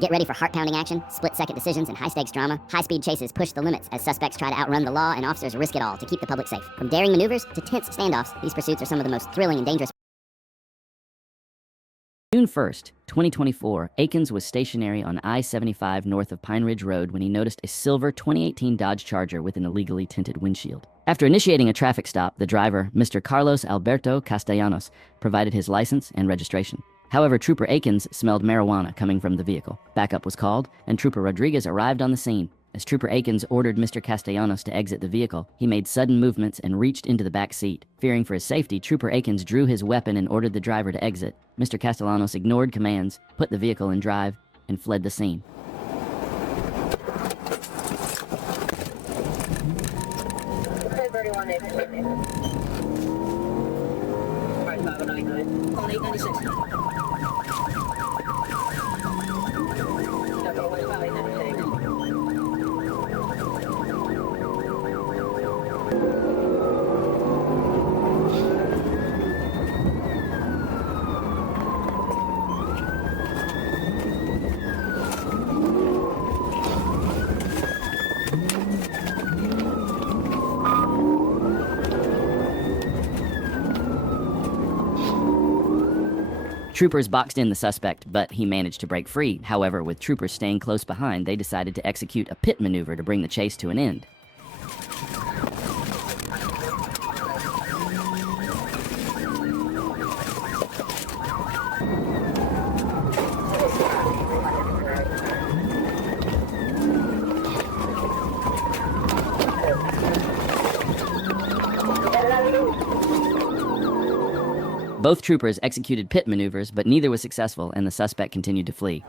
Get ready for heart-pounding action, split-second decisions, and high-stakes drama. High-speed chases push the limits as suspects try to outrun the law and officers risk it all to keep the public safe. From daring maneuvers to tense standoffs, these pursuits are some of the most thrilling and dangerous. June 1st, 2024, Akins was stationary on I-75 north of Pine Ridge Road when he noticed a silver 2018 Dodge Charger with an illegally tinted windshield. After initiating a traffic stop, the driver, Mr. Carlos Alberto Castellanos, provided his license and registration. However, Trooper Akins smelled marijuana coming from the vehicle. Backup was called, and Trooper Rodriguez arrived on the scene. As Trooper Akins ordered Mr. Castellanos to exit the vehicle, he made sudden movements and reached into the back seat. Fearing for his safety, Trooper Akins drew his weapon and ordered the driver to exit. Mr. Castellanos ignored commands, put the vehicle in drive, and fled the scene. Troopers boxed in the suspect, but he managed to break free. However, with troopers staying close behind, they decided to execute a pit maneuver to bring the chase to an end. Both troopers executed pit maneuvers, but neither was successful, and the suspect continued to flee.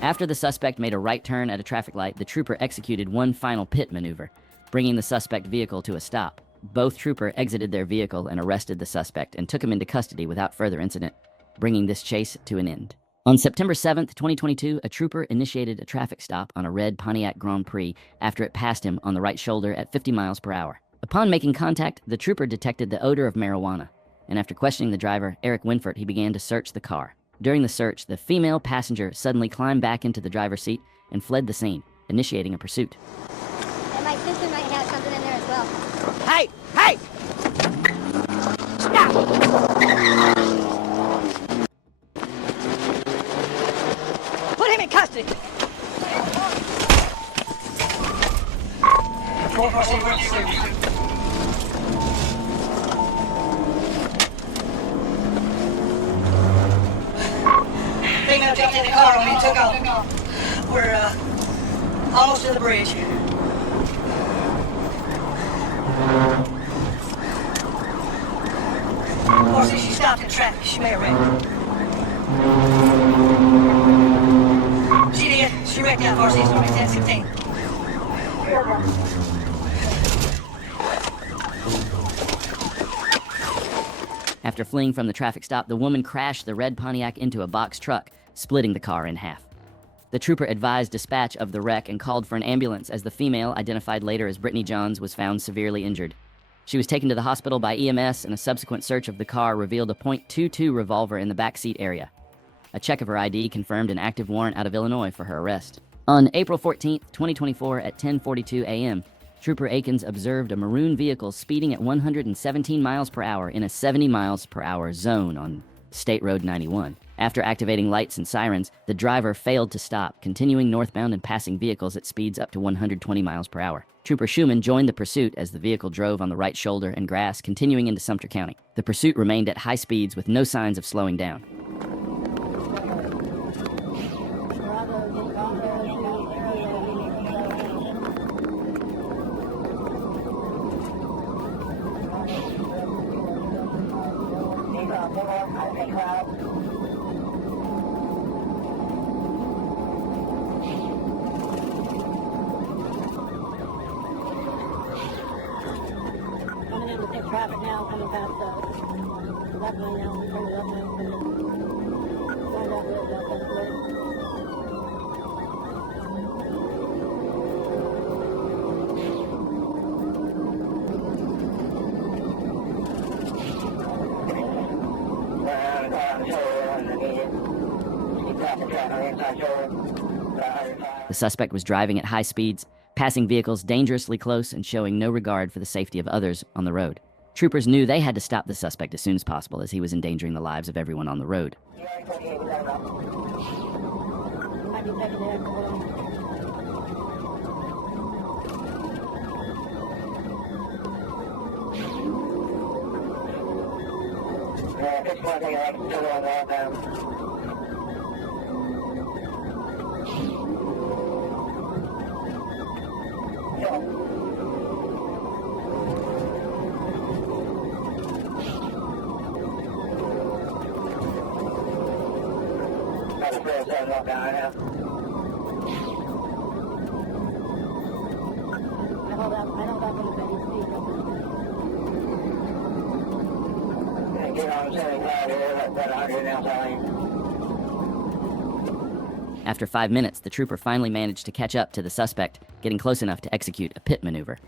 After the suspect made a right turn at a traffic light, the trooper executed one final pit maneuver, bringing the suspect vehicle to a stop. Both troopers exited their vehicle and arrested the suspect and took him into custody without further incident, bringing this chase to an end. On September 7th, 2022, a trooper initiated a traffic stop on a red Pontiac Grand Prix after it passed him on the right shoulder at 50 miles per hour. Upon making contact, the trooper detected the odor of marijuana, and after questioning the driver, Eric Winfort, he began to search the car. During the search, the female passenger suddenly climbed back into the driver's seat and fled the scene, initiating a pursuit. And my sister might have something in there as well. Hey! Hey! Stop! Put him in custody! Female jumped in the car when he took off. We're almost to the bridge. Of course, if she stopped in traffic, she may have wrecked. She did. She wrecked out, of course, it's only 10:16. After fleeing from the traffic stop, the woman crashed the red Pontiac into a box truck, splitting the car in half. The trooper advised dispatch of the wreck and called for an ambulance as the female, identified later as Brittany Johns, was found severely injured. She was taken to the hospital by EMS, and a subsequent search of the car revealed a .22 revolver in the backseat area. A check of her ID confirmed an active warrant out of Illinois for her arrest. On April 14, 2024 at 10:42 a.m., Trooper Akins observed a maroon vehicle speeding at 117 miles per hour in a 70 miles per hour zone on State Road 91. After activating lights and sirens, the driver failed to stop, continuing northbound and passing vehicles at speeds up to 120 miles per hour. Trooper Schumann joined the pursuit as the vehicle drove on the right shoulder and grass, continuing into Sumter County. The pursuit remained at high speeds with no signs of slowing down. Coming in with thick traffic now, coming past the left lane now. Turn it up now. Going down the road, down the road. The suspect was driving at high speeds, passing vehicles dangerously close and showing no regard for the safety of others on the road. Troopers knew they had to stop the suspect as soon as possible, as he was endangering the lives of everyone on the road. Might be taking the exit. I know that one that he's After 5 minutes, the trooper finally managed to catch up to the suspect, getting close enough to execute a pit maneuver.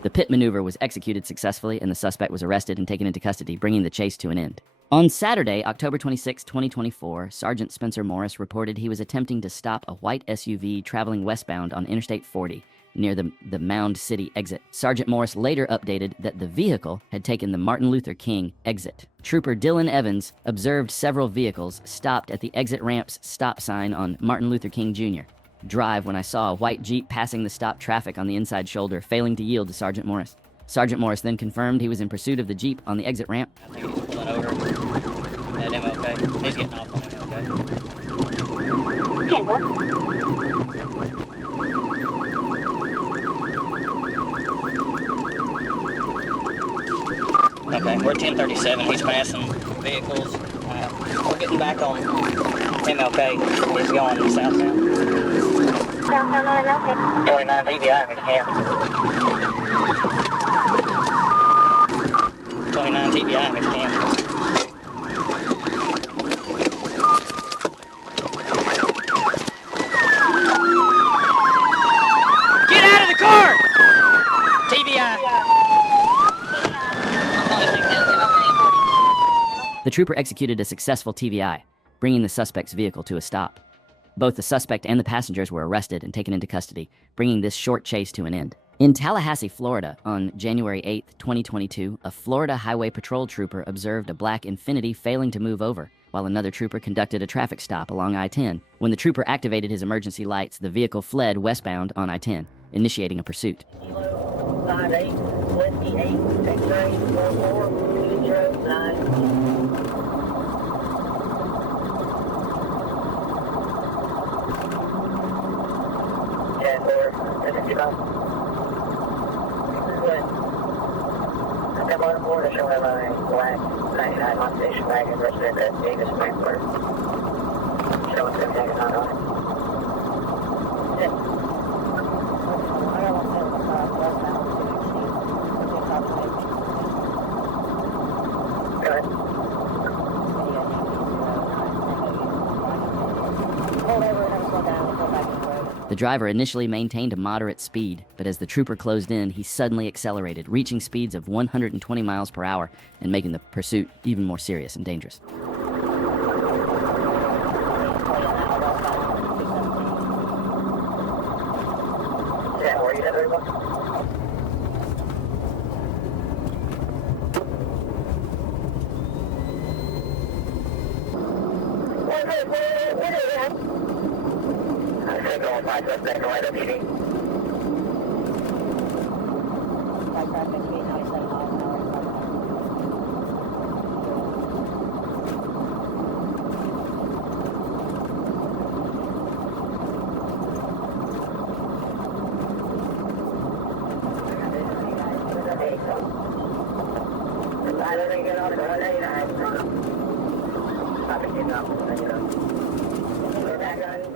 The pit maneuver was executed successfully, and the suspect was arrested and taken into custody, bringing the chase to an end. On Saturday, October 26, 2024, Sergeant Spencer Morris reported he was attempting to stop a white SUV traveling westbound on Interstate 40 near the Mound City exit. Sergeant Morris later updated that the vehicle had taken the Martin Luther King exit. Trooper Dylan Evans observed several vehicles stopped at the exit ramp's stop sign on Martin Luther King Jr. Drive when I saw a white Jeep passing the stopped traffic on the inside shoulder, failing to yield to Sergeant Morris. Sergeant Morris then confirmed he was in pursuit of the Jeep on the exit ramp. I think he's pulling over at MLK. He's getting off on MLK. Okay, we're 1037. He's passing vehicles. We're getting back on MLK. He's going south now. 29 TBI, we can. 29 TBI, we can. Get out of the car! TBI. The trooper executed a successful TVI, bringing the suspect's vehicle to a stop. Both the suspect and the passengers were arrested and taken into custody, bringing this short chase to an end. In Tallahassee, Florida, on January 8, 2022, a Florida Highway Patrol trooper observed a black Infiniti failing to move over, while another trooper conducted a traffic stop along I-10. When the trooper activated his emergency lights, the vehicle fled westbound on I-10, initiating a pursuit. 58, 28, X-ray, 44, 209. I'm on board a show a black 99 on station wagon resident at Davis Frankfurt. So it's going to take a lot on it. The driver initially maintained a moderate speed, but as the trooper closed in, he suddenly accelerated, reaching speeds of 120 miles per hour and making the pursuit even more serious and dangerous. vehicle and 5 suspect right up shooting. Light traffic, 897 miles an hour.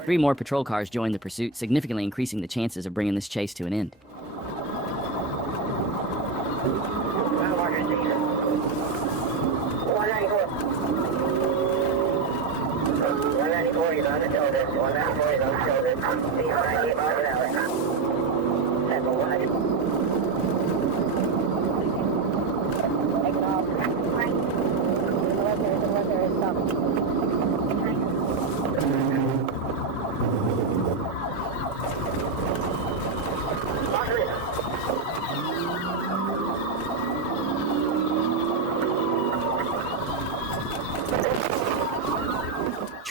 Three more patrol cars joined the pursuit, significantly increasing the chances of bringing this chase to an end.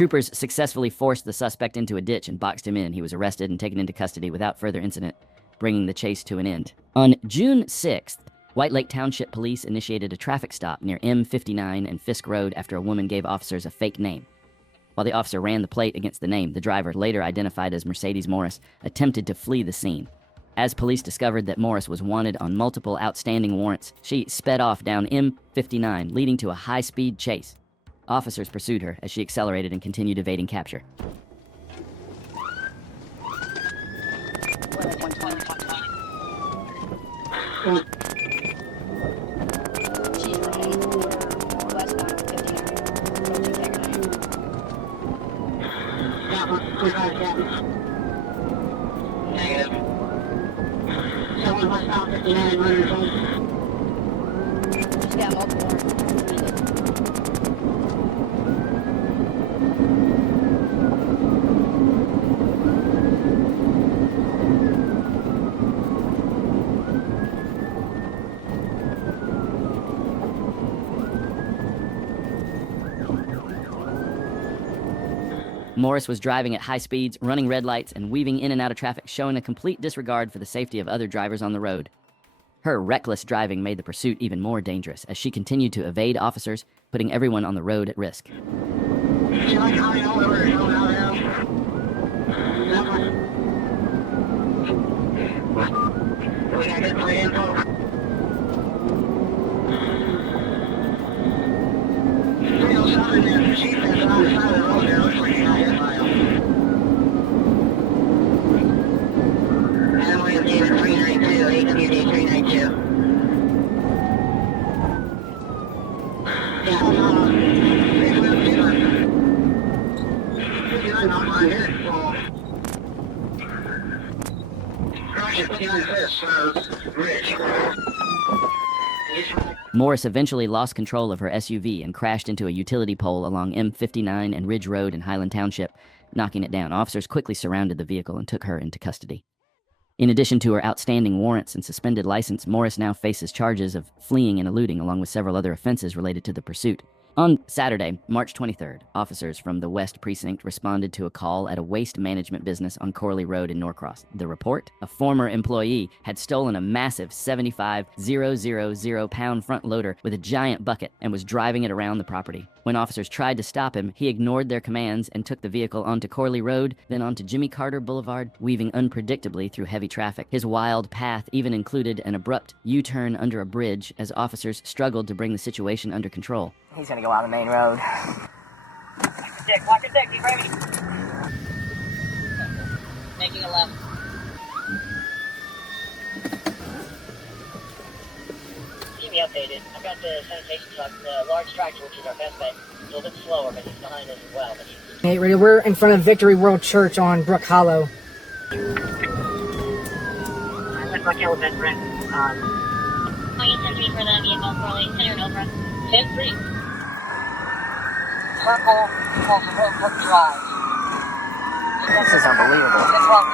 Troopers successfully forced the suspect into a ditch and boxed him in. He was arrested and taken into custody without further incident, bringing the chase to an end. On June 6th, White Lake Township Police initiated a traffic stop near M59 and Fisk Road after a woman gave officers a fake name. While the officer ran the plate against the name, the driver, later identified as Mercedes Morris, attempted to flee the scene. As police discovered that Morris was wanted on multiple outstanding warrants, she sped off down M59, leading to a high-speed chase. Officers pursued her as she accelerated and continued evading capture. She's running westbound 59. Negative. Someone westbound 59 running home. She's got multiple warrants. Morris was driving at high speeds, running red lights, and weaving in and out of traffic, showing a complete disregard for the safety of other drivers on the road. Her reckless driving made the pursuit even more dangerous as she continued to evade officers, putting everyone on the road at risk. Morris eventually lost control of her SUV and crashed into a utility pole along M59 and Ridge Road in Highland Township, knocking it down. Officers quickly surrounded the vehicle and took her into custody. In addition to her outstanding warrants and suspended license, Morris now faces charges of fleeing and eluding, along with several other offenses related to the pursuit. On Saturday, March 23rd, officers from the West Precinct responded to a call at a waste management business on Corley Road in Norcross. The report? A former employee had stolen a massive 75,000-pound front loader with a giant bucket and was driving it around the property. When officers tried to stop him, he ignored their commands and took the vehicle onto Corley Road, then onto Jimmy Carter Boulevard, weaving unpredictably through heavy traffic. His wild path even included an abrupt U-turn under a bridge as officers struggled to bring the situation under control. He's gonna go on the main road. Dick, watch your dick, he's ready. Making a left. Keep me updated. I've got the sanitation truck, the large tractor, which is our best bet. It's a little bit slower, but he's behind us as well. But Hey, ready? We're in front of Victory World Church on Brook Hollow. that's my caliber, Brent. Oh, you sent me for the vehicle, Corley. Center Nova. 10-3. Circle, off the road, Brook Drive. This is unbelievable. It's wrong.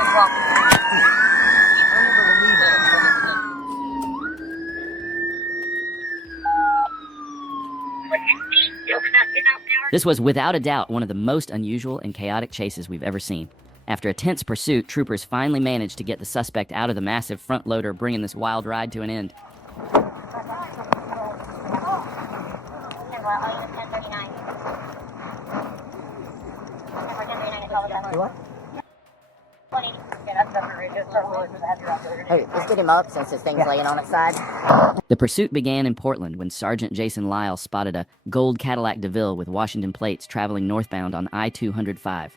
This was without a doubt one of the most unusual and chaotic chases we've ever seen. After a tense pursuit, troopers finally managed to get the suspect out of the massive front loader, bringing this wild ride to an end. Hey, let's get him up since this thing's laying on its side. The pursuit began in Portland when Sergeant Jason Lyle spotted a gold Cadillac DeVille with Washington plates traveling northbound on I-205.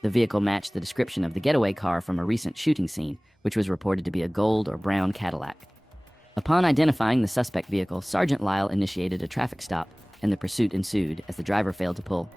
The vehicle matched the description of the getaway car from a recent shooting scene, which was reported to be a gold or brown Cadillac. Upon identifying the suspect vehicle, Sergeant Lyle initiated a traffic stop, and the pursuit ensued as the driver failed to pull.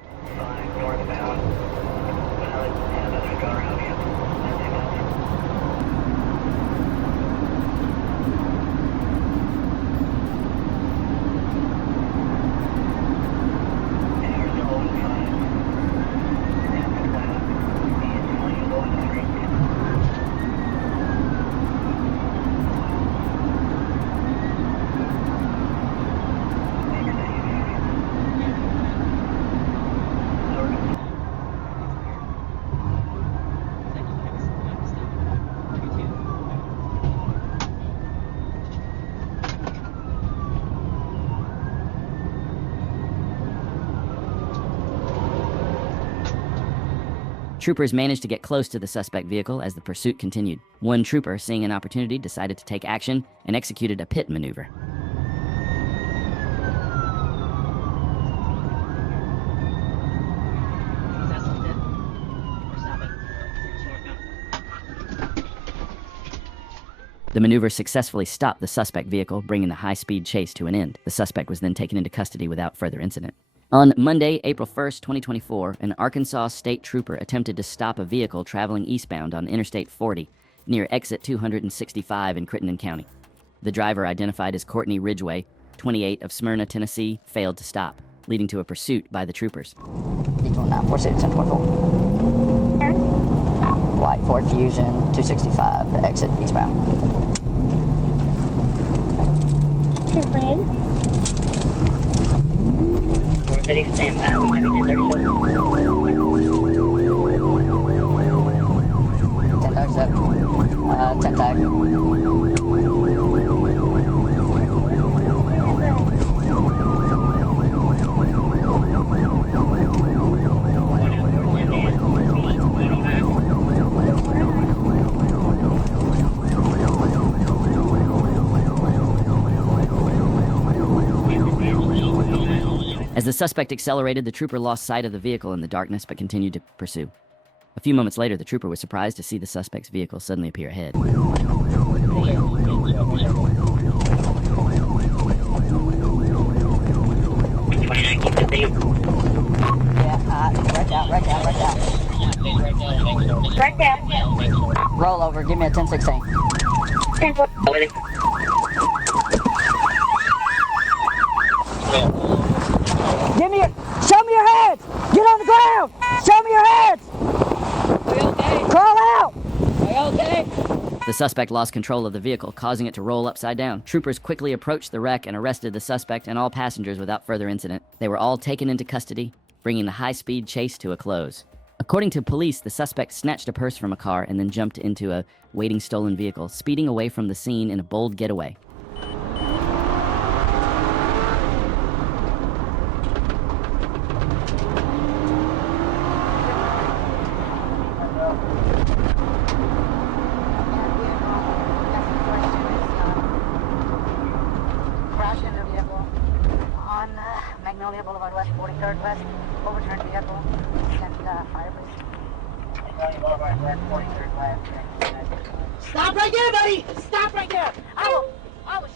Troopers managed to get close to the suspect vehicle as the pursuit continued. One trooper, seeing an opportunity, decided to take action and executed a pit maneuver. The maneuver successfully stopped the suspect vehicle, bringing the high-speed chase to an end. The suspect was then taken into custody without further incident. On Monday, April 1st, 2024, an Arkansas state trooper attempted to stop a vehicle traveling eastbound on Interstate 40 near exit 265 in Crittenden County. The driver, identified as Courtney Ridgway, 28, of Smyrna, Tennessee, failed to stop, leading to a pursuit by the troopers. White Ford Fusion, 265, the exit eastbound. City standby, 10 tag. As the suspect accelerated, the trooper lost sight of the vehicle in the darkness but continued to pursue. A few moments later, the trooper was surprised to see the suspect's vehicle suddenly appear ahead. Yeah, right down. Roll over, give me a 10-16. Show me your heads! Get on the ground! Show me your heads! Are you okay? Crawl out! Are you okay? The suspect lost control of the vehicle, causing it to roll upside down. Troopers quickly approached the wreck and arrested the suspect and all passengers without further incident. They were all taken into custody, bringing the high-speed chase to a close. According to police, the suspect snatched a purse from a car and then jumped into a waiting stolen vehicle, speeding away from the scene in a bold getaway. Magnolia Boulevard West, 43rd West, overturned vehicle, and fire please. Magnolia Boulevard West, 43rd West. Stop right there, buddy! Stop right there! I will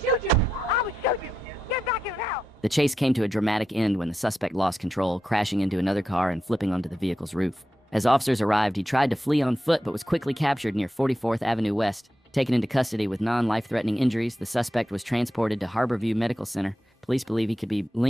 shoot you! I will shoot you! Get back here now! The chase came to a dramatic end when the suspect lost control, crashing into another car and flipping onto the vehicle's roof. As officers arrived, he tried to flee on foot but was quickly captured near 44th Avenue West. Taken into custody with non-life-threatening injuries, the suspect was transported to Harborview Medical Center. Police believe he could be linked